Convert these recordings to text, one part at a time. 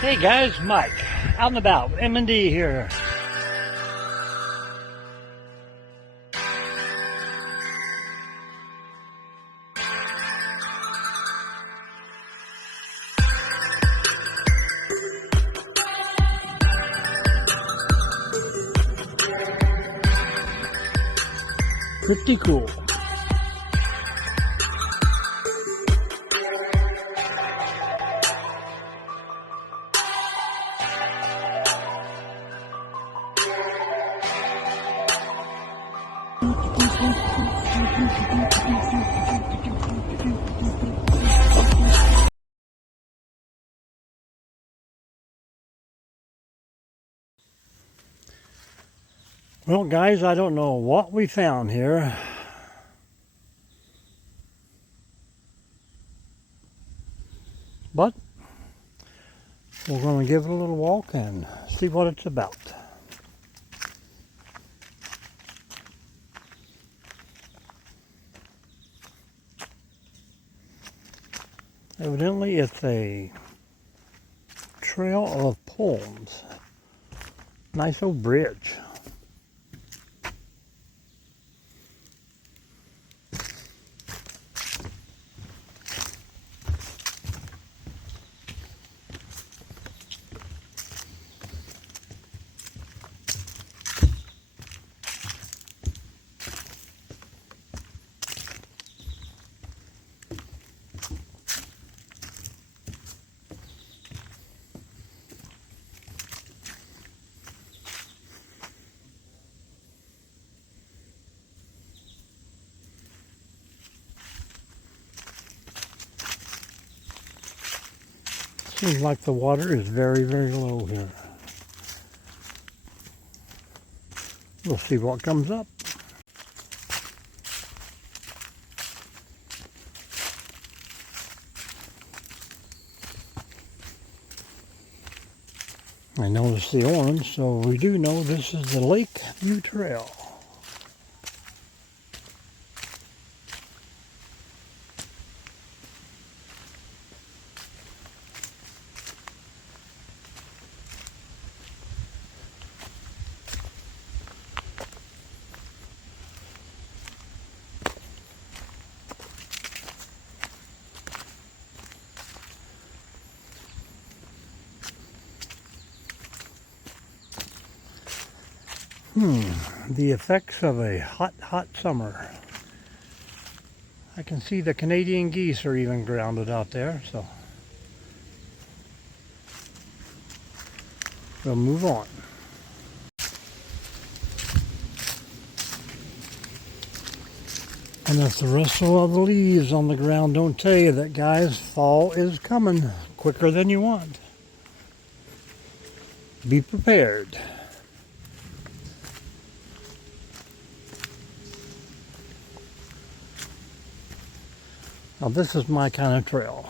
Hey guys, Mike, out and about, M&D here. Pretty cool. Well guys, I don't know what we found here. But we're going to give it a little walk and see what it's about. Evidently it's a trail of palms. Nice old bridge. Seems like the water is very, very low here. We'll see what comes up. I noticed the orange, so we do know this is the Lake View Trail. The effects of a hot, hot summer. I can see the Canadian geese are even grounded out there, so we'll move on. And if the rustle of the leaves on the ground don't tell you that, guys, fall is coming quicker than you want. Be prepared. Now this is my kind of trail.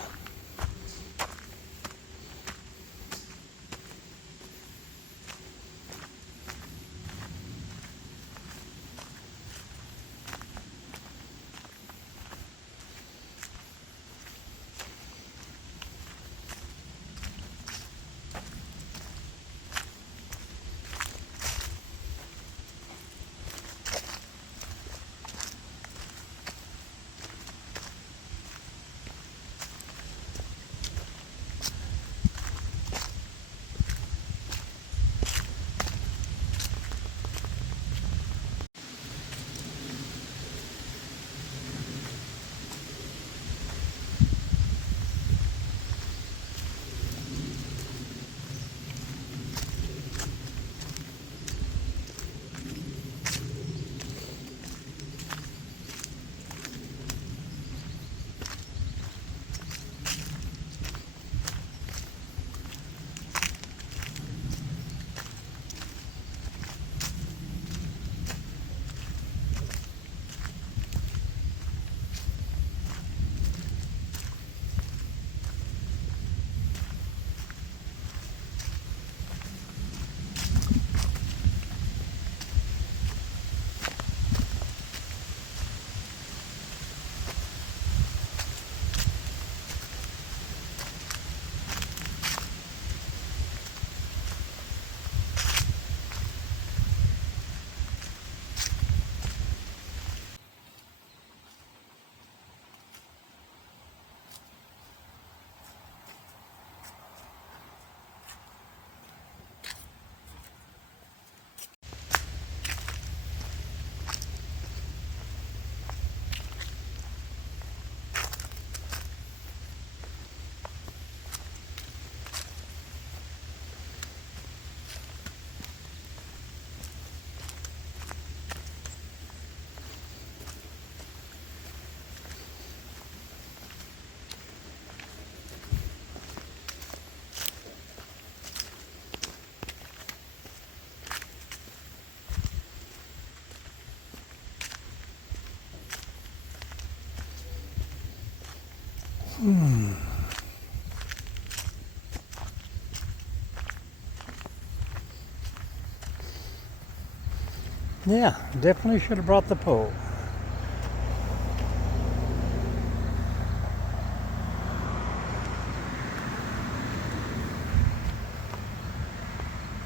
Yeah, definitely should have brought the pole.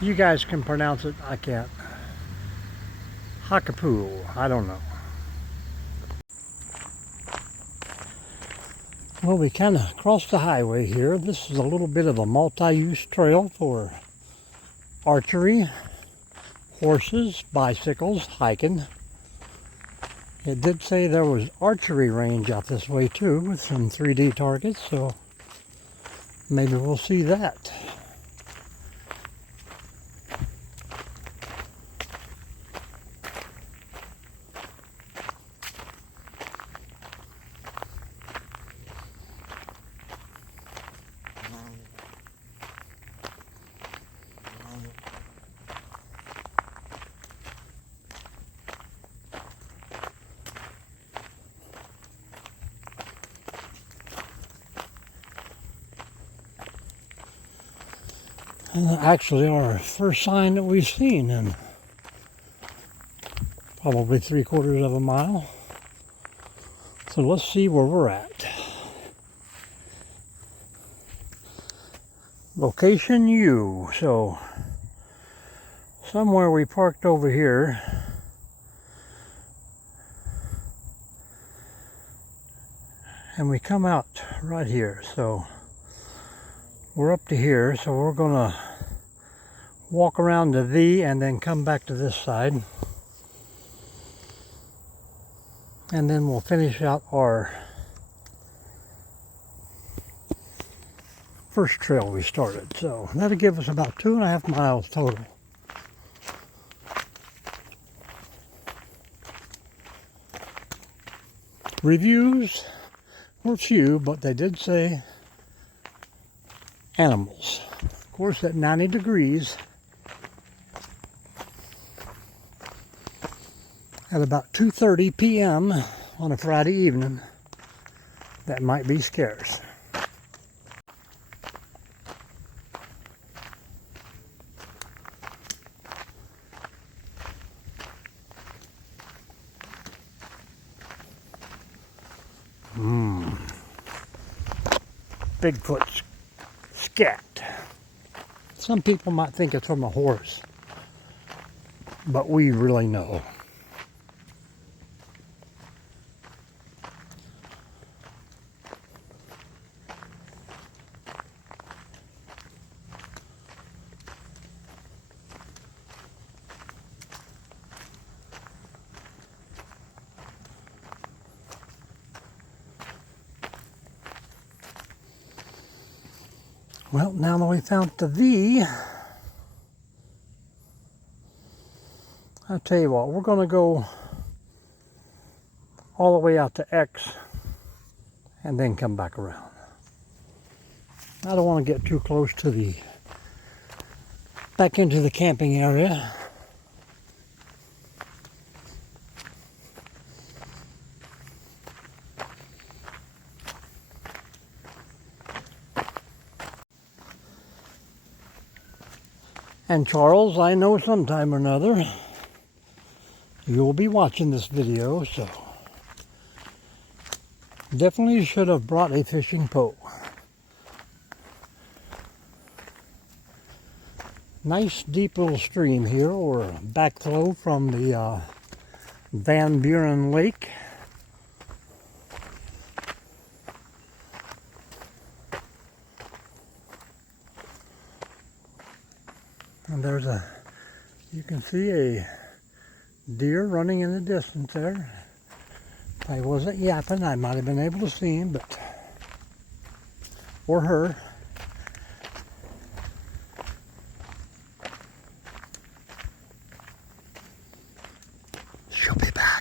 You guys can pronounce it, I can't. Hakapu, I don't know. Well, we kind of crossed the highway here. This is a little bit of a multi-use trail for archery, horses, bicycles, hiking. It did say there was archery range out this way too with some 3D targets, so maybe we'll see that. And actually our first sign that we've seen in probably 3/4 of a mile. So let's see where we're at. Location U. So somewhere we parked over here. And we come out right here. So we're up to here. So we're gonna walk around the V and then come back to this side. And then we'll finish out our first trail we started. So that'll give us about 2.5 miles total. Reviews were few, but they did say animals. Of course, at 90 degrees, at about 2:30 p.m. on a Friday evening, that might be scarce. Bigfoot scat. Some people might think it's from a horse, but we really know. Well, now that we found the V, I'll tell you what, we're going to go all the way out to X and then come back around. I don't want to get too close to back into the camping area. And Charles, I know sometime or another you'll be watching this video, so definitely should have brought a fishing pole. Nice deep little stream here, or backflow from the Van Buren Lake. And there's you can see a deer running in the distance there. If I wasn't yapping, I might have been able to see him, but, or her. She'll be back.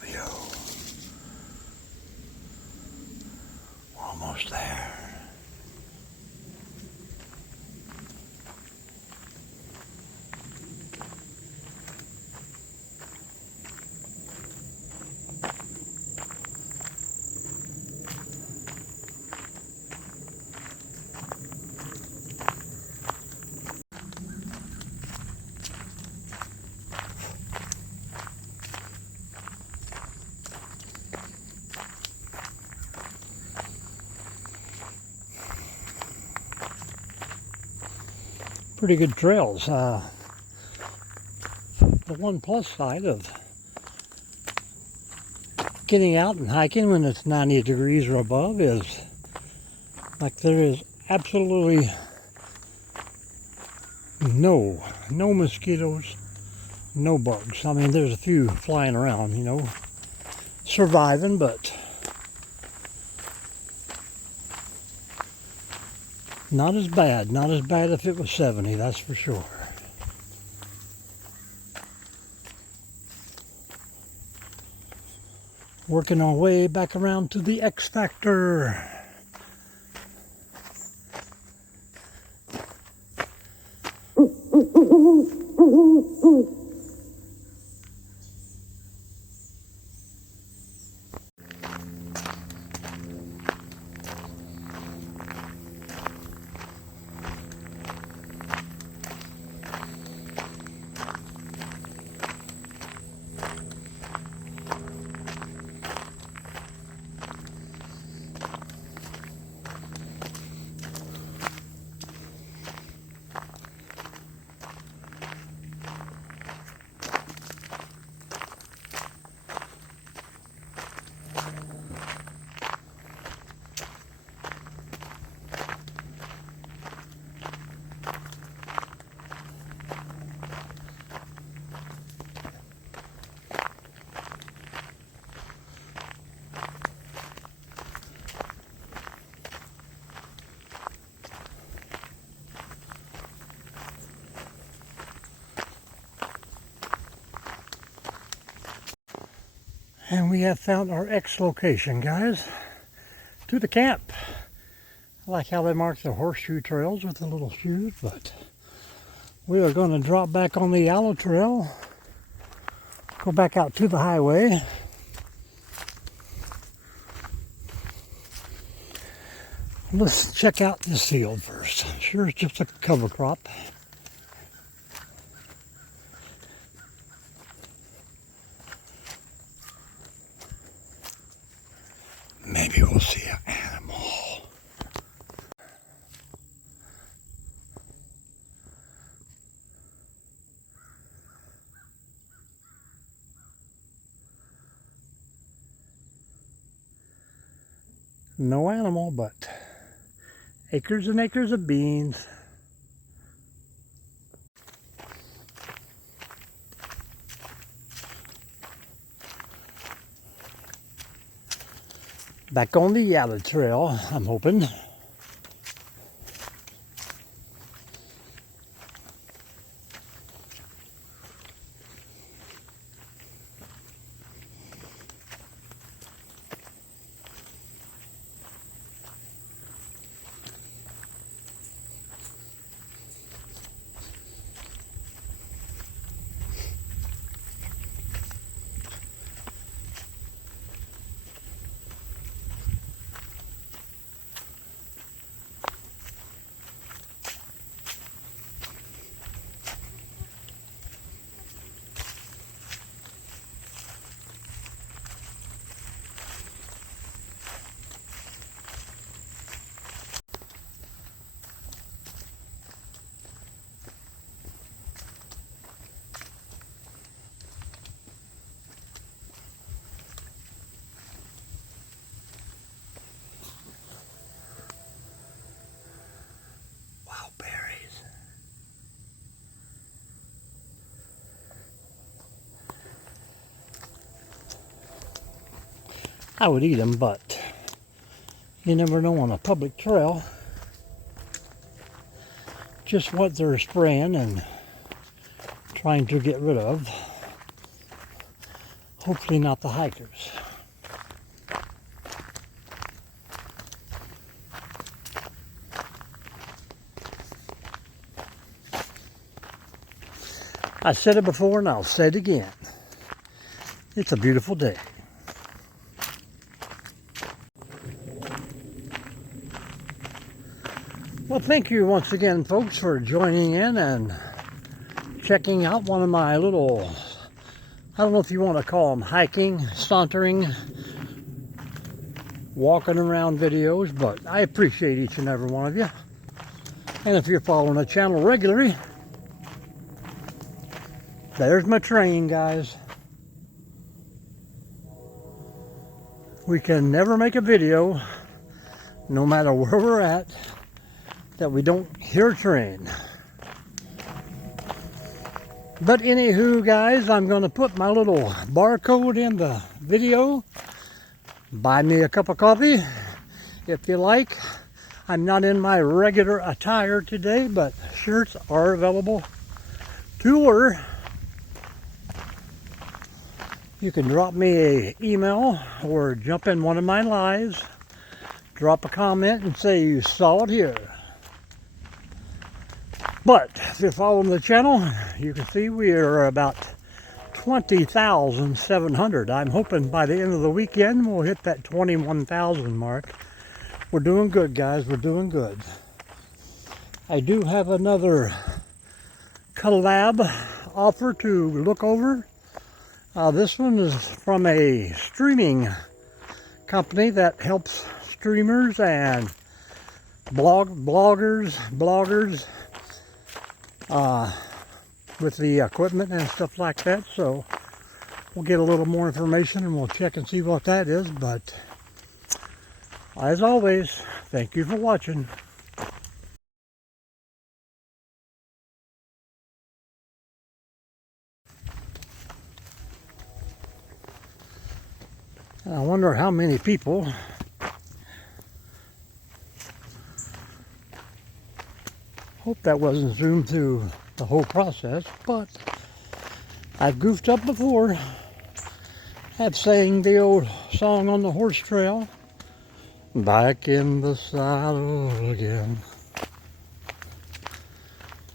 W. Almost there. Pretty good trails. The one plus side of getting out and hiking when it's 90 degrees or above is like there is absolutely no mosquitoes, no bugs. I mean, there's a few flying around, you know, surviving, but not as bad if it was 70, that's for sure. Working our way back around to the X Factor. And we have found our X location, guys, to the camp. I like how they mark the horseshoe trails with the little shoes, but we are going to drop back on the yellow trail, go back out to the highway. Let's check out this field first. Sure, it's just a cover crop. Maybe we'll see an animal. No animal, but acres and acres of beans. Back on the yellow trail, I'm hoping. I would eat them, but you never know on a public trail just what they're spraying and trying to get rid of. Hopefully not the hikers. I said it before and I'll say it again. It's a beautiful day. Well, thank you once again, folks, for joining in and checking out one of my little, I don't know if you want to call them hiking, sauntering, walking around videos, but I appreciate each and every one of you. And if you're following the channel regularly, there's my train, guys. We can never make a video, no matter where we're at, that we don't hear a train. But anywho, guys, I'm going to put my little barcode in the video. Buy me a cup of coffee if you like. I'm not in my regular attire today, but shirts are available to order. You can drop me an email or jump in one of my lives. Drop a comment and say you saw it here. But if you're following the channel, you can see we are about 20,700. I'm hoping by the end of the weekend we'll hit that 21,000 mark. We're doing good, guys. We're doing good. I do have another collab offer to look over. This one is from a streaming company that helps streamers and bloggers with the equipment and stuff like that. So we'll get a little more information and we'll check and see what that is. But as always, thank you for watching. I wonder how many people hope that wasn't zoomed through the whole process, but I've goofed up before. Have sang the old song on the horse trail, back in the saddle again.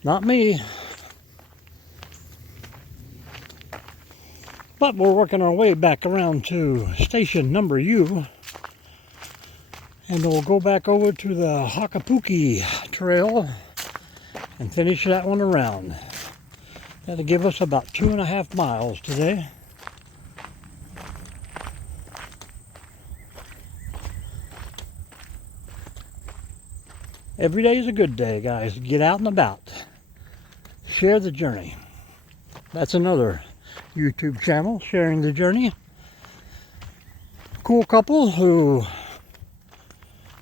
Not me. But we're working our way back around to station number U. And we'll go back over to the Hakapuki Trail and finish that one around. That'll give us about 2.5 miles today. Every day is a good day, guys. Get out and about. Share the journey. That's another YouTube channel, Sharing the Journey. Cool couple who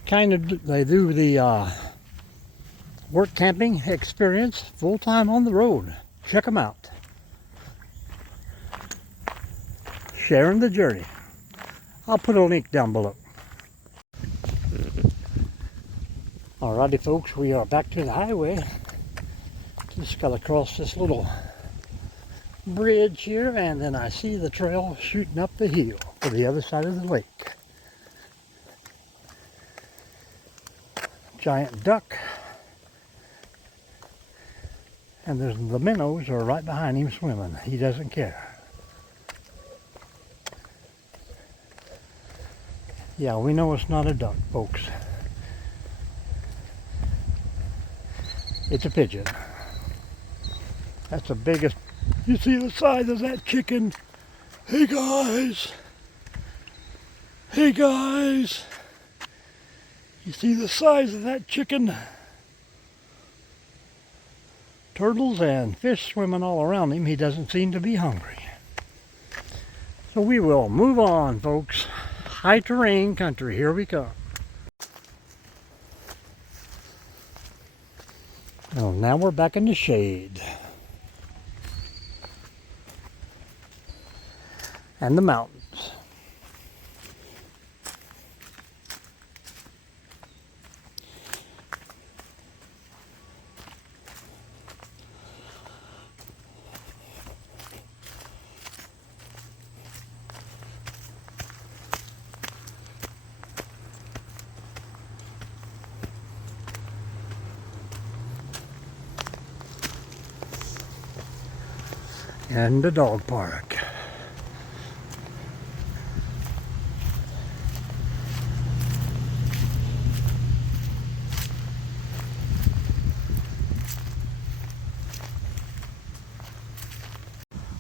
they do the work camping experience full-time on the road. Check them out. Sharing the Journey. I'll put a link down below. Alrighty, folks, we are back to the highway. Just got to cross this little bridge here, and then I see the trail shooting up the hill to the other side of the lake. Giant duck. And there's the minnows are right behind him swimming. He doesn't care. Yeah, we know it's not a duck, folks. It's a pigeon. That's the biggest. You see the size of that chicken? Hey guys! Hey guys! You see the size of that chicken? Turtles and fish swimming all around him. He doesn't seem to be hungry. So we will move on, folks. High terrain country. Here we come. Oh, now we're back in the shade. And the mountains. and the dog park.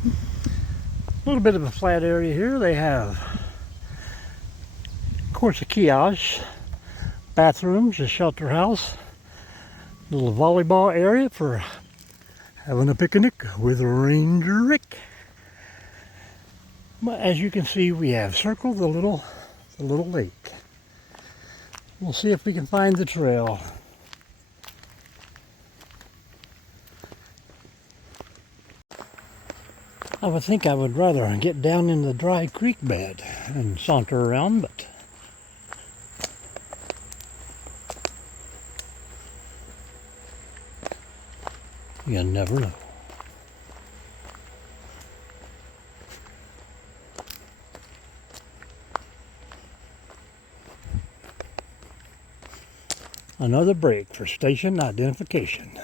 A little bit of a flat area here. They have, of course, a kiosk, bathrooms, a shelter house, little volleyball area for having a picnic with Ranger Rick. But as you can see, we have circled the little lake. We'll see if we can find the trail. I would think I would rather get down in the dry creek bed and saunter around, but you never know. Another break for station identification.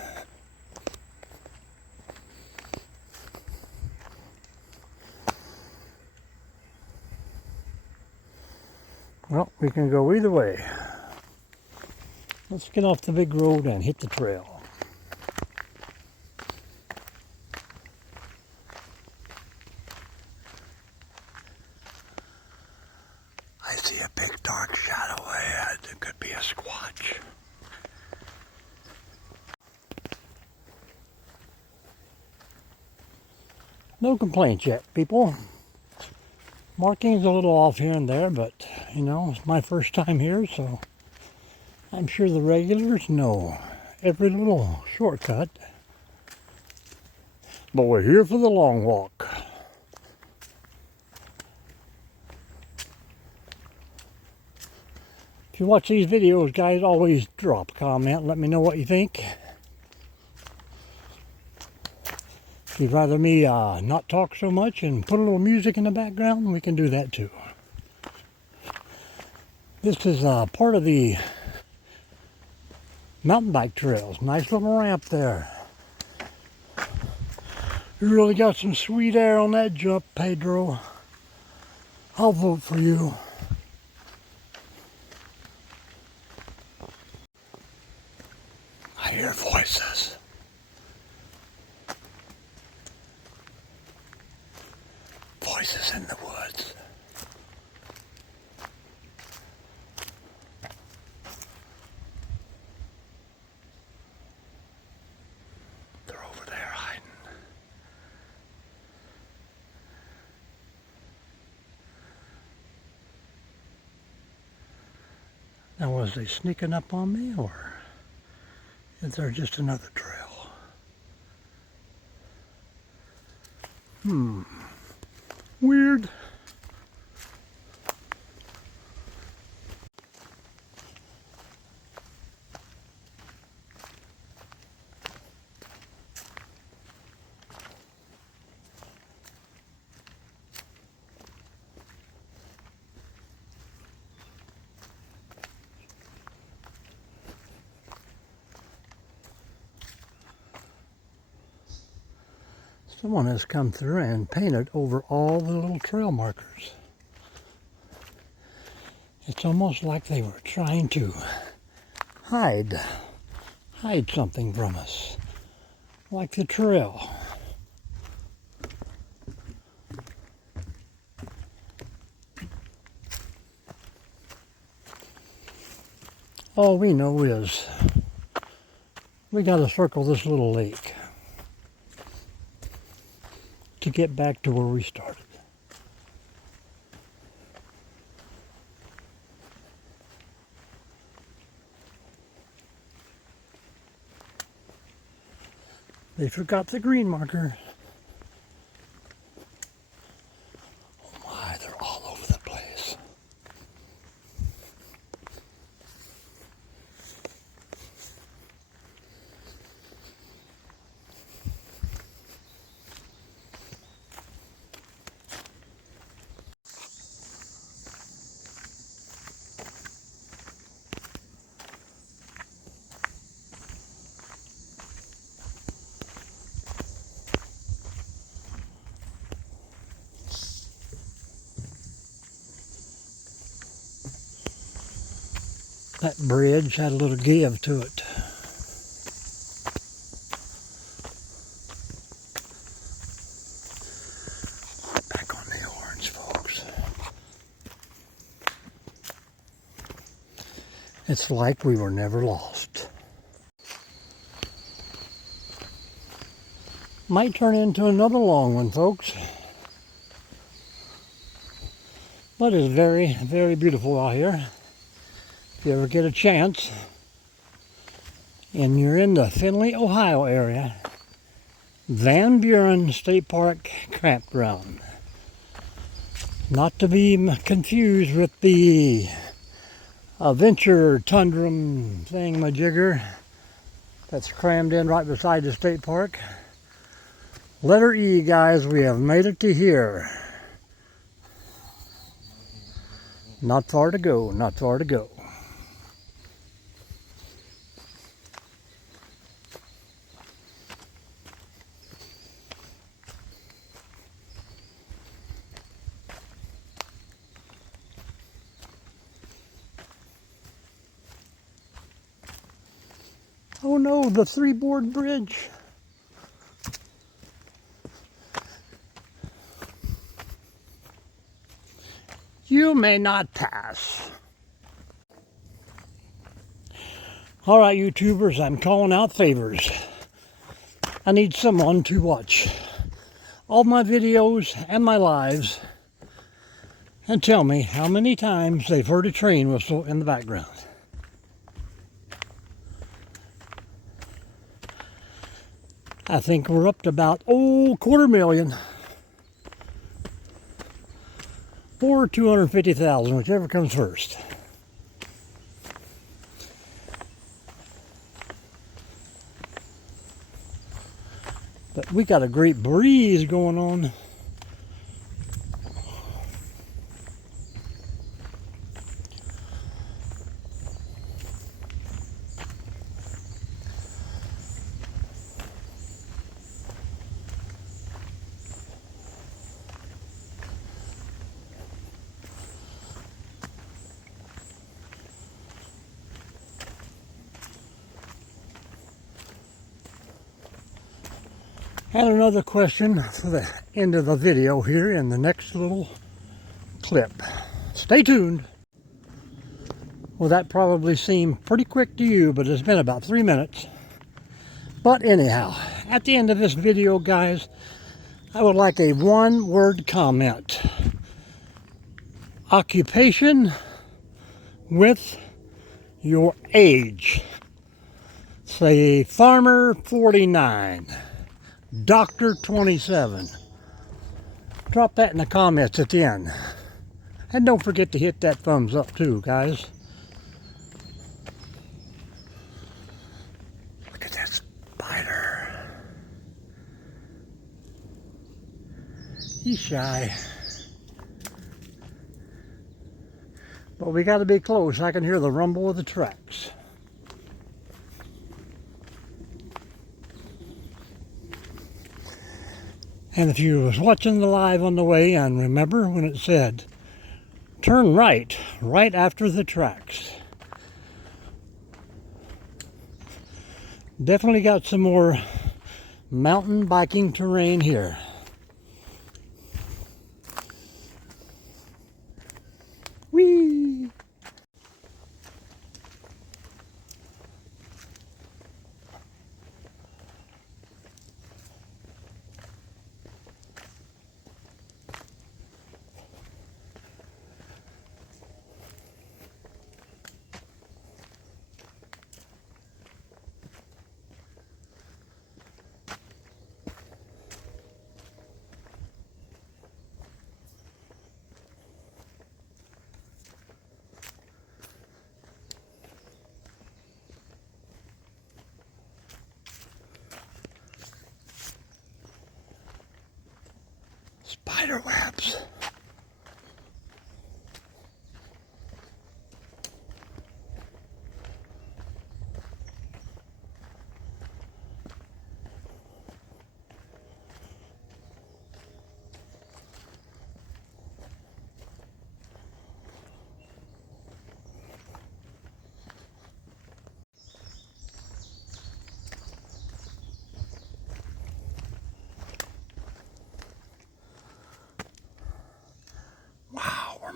Well, we can go either way. Let's get off the big road and hit the trail. I see a big dark shadow ahead. It could be a squatch. No complaints yet, people. Marking's a little off here and there, but you know, it's my first time here, so I'm sure the regulars know every little shortcut. But we're here for the long walk. If you watch these videos, guys, always drop a comment. Let me know what you think. If you'd rather me not talk so much and put a little music in the background, we can do that too. This is part of the mountain bike trails. Nice little ramp there. You really got some sweet air on that jump, Pedro. I'll vote for you. I hear voices. Voices in the woods. They're over there hiding. Now, was they sneaking up on me, or is there just another trail? Weird. Someone has come through and painted over all the little trail markers. It's almost like they were trying to hide something from us, like the trail. All we know is we got to circle this little lake to get back to where we started. They forgot the green marker. Oh my, they're all over the place. That bridge had a little give to it. Back on the orange, folks. It's like we were never lost. Might turn into another long one, folks. But it's very, very beautiful out here. If you ever get a chance and you're in the Findlay, Ohio area, Van Buren State Park campground. Not to be confused with the Adventure Tundrum thingamajigger that's crammed in right beside the state park. Letter E, guys, we have made it to here. Not far to go, not far to go. Oh no, the three-board bridge. You may not pass. All right, YouTubers, I'm calling out favors. I need someone to watch all my videos and my lives and tell me how many times they've heard a train whistle in the background. I think we're up to about, 250,000. Or 250,000, whichever comes first. But we got a great breeze going on. And another question for the end of the video here in the next little clip. Stay tuned. Well, that probably seemed pretty quick to you, but it's been about 3 minutes. But anyhow, at the end of this video, guys, I would like a one-word comment. Occupation with your age. Say farmer 49. Doctor 27. Drop that in the comments at the end. And don't forget to hit that thumbs up too, guys. Look at that spider. He's shy. But we got to be close. I can hear the rumble of the tracks. And if you was watching the live on the way, and remember when it said, turn right, right after the tracks. Definitely got some more mountain biking terrain here. Whee! Spider webs.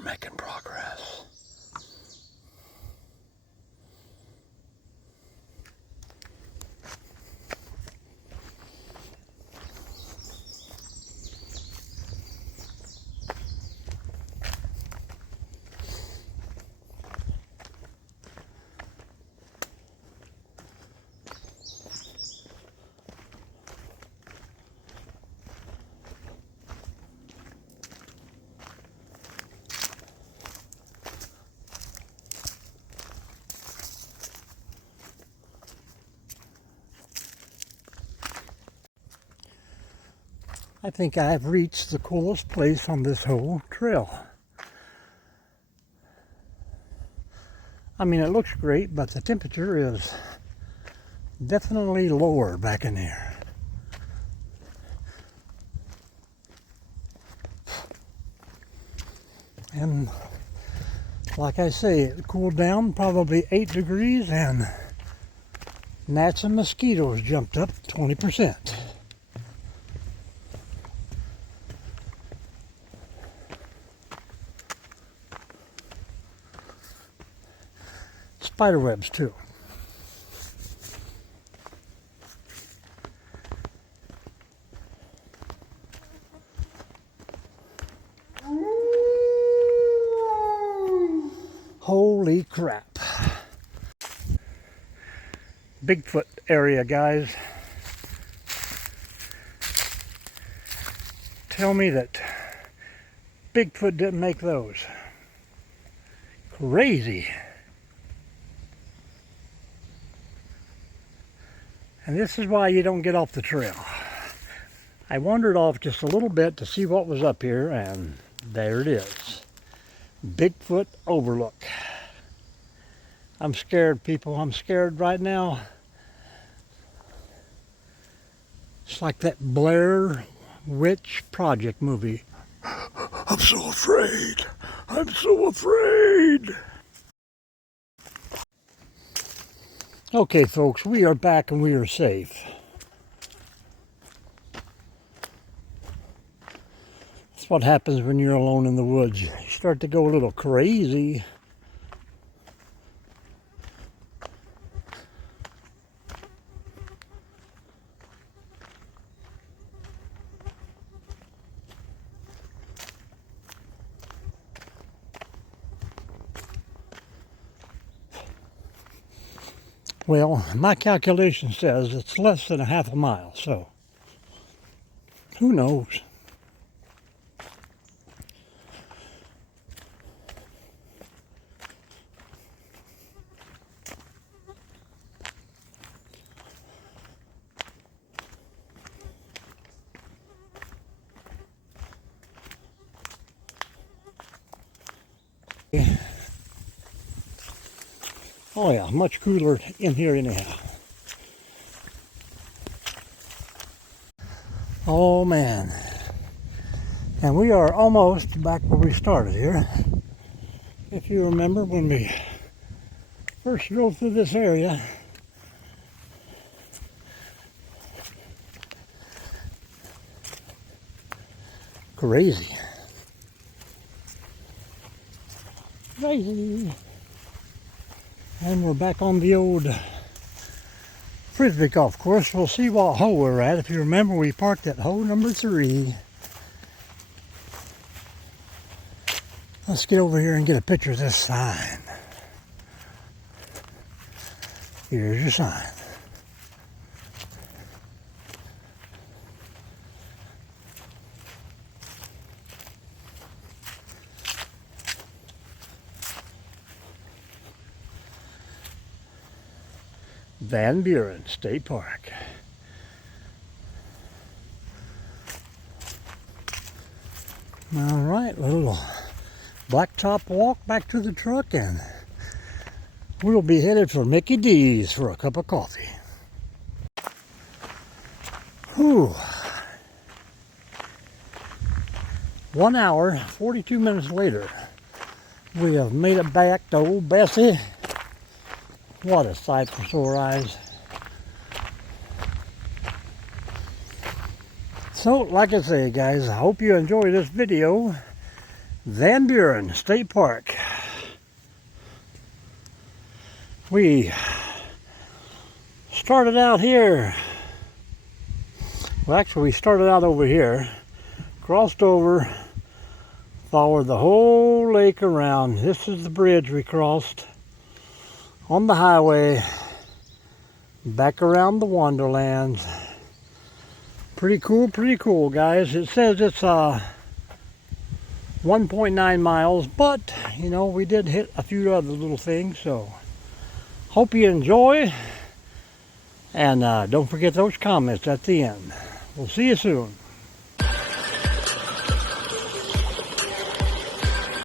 making progress. I think I've reached the coolest place on this whole trail. I mean, it looks great, but the temperature is definitely lower back in here. And like I say, it cooled down probably 8 degrees, and gnats and mosquitoes jumped up 20%. Spider webs too. Holy crap. Bigfoot area, guys. Tell me that Bigfoot didn't make those. Crazy. And this is why you don't get off the trail. I wandered off just a little bit to see what was up here, and there it is. Bigfoot overlook. I'm scared, people. I'm scared right now. It's like that Blair Witch Project movie. I'm so afraid. I'm so afraid. Okay, folks, we are back and we are safe. That's what happens when you're alone in the woods. You start to go a little crazy. Well, my calculation says it's less than a half a mile, so who knows? Oh yeah, much cooler in here anyhow. Oh man. And we are almost back where we started here. If you remember when we first drove through this area, crazy. Crazy. And we're back on the old Frisbee golf course. We'll see what hole we're at. If you remember, we parked at hole number 3. Let's get over here and get a picture of this sign. Here's your sign. Buren State Park. All right, a little blacktop walk back to the truck, and we'll be headed for Mickey D's for a cup of coffee. Whew. 1 hour, 42 minutes later, we have made it back to old Bessie. What a sight for sore eyes. So, like I say, guys, I hope you enjoy this video. Van Buren State Park. We started out here. Well, actually, we started out over here, crossed over, followed the whole lake around. This is the bridge we crossed on the highway, back around the Wonderlands. Pretty cool, guys. It says it's 1.9 miles, but you know, we did hit a few other little things, so hope you enjoy, and don't forget those comments at the end. We'll see you soon.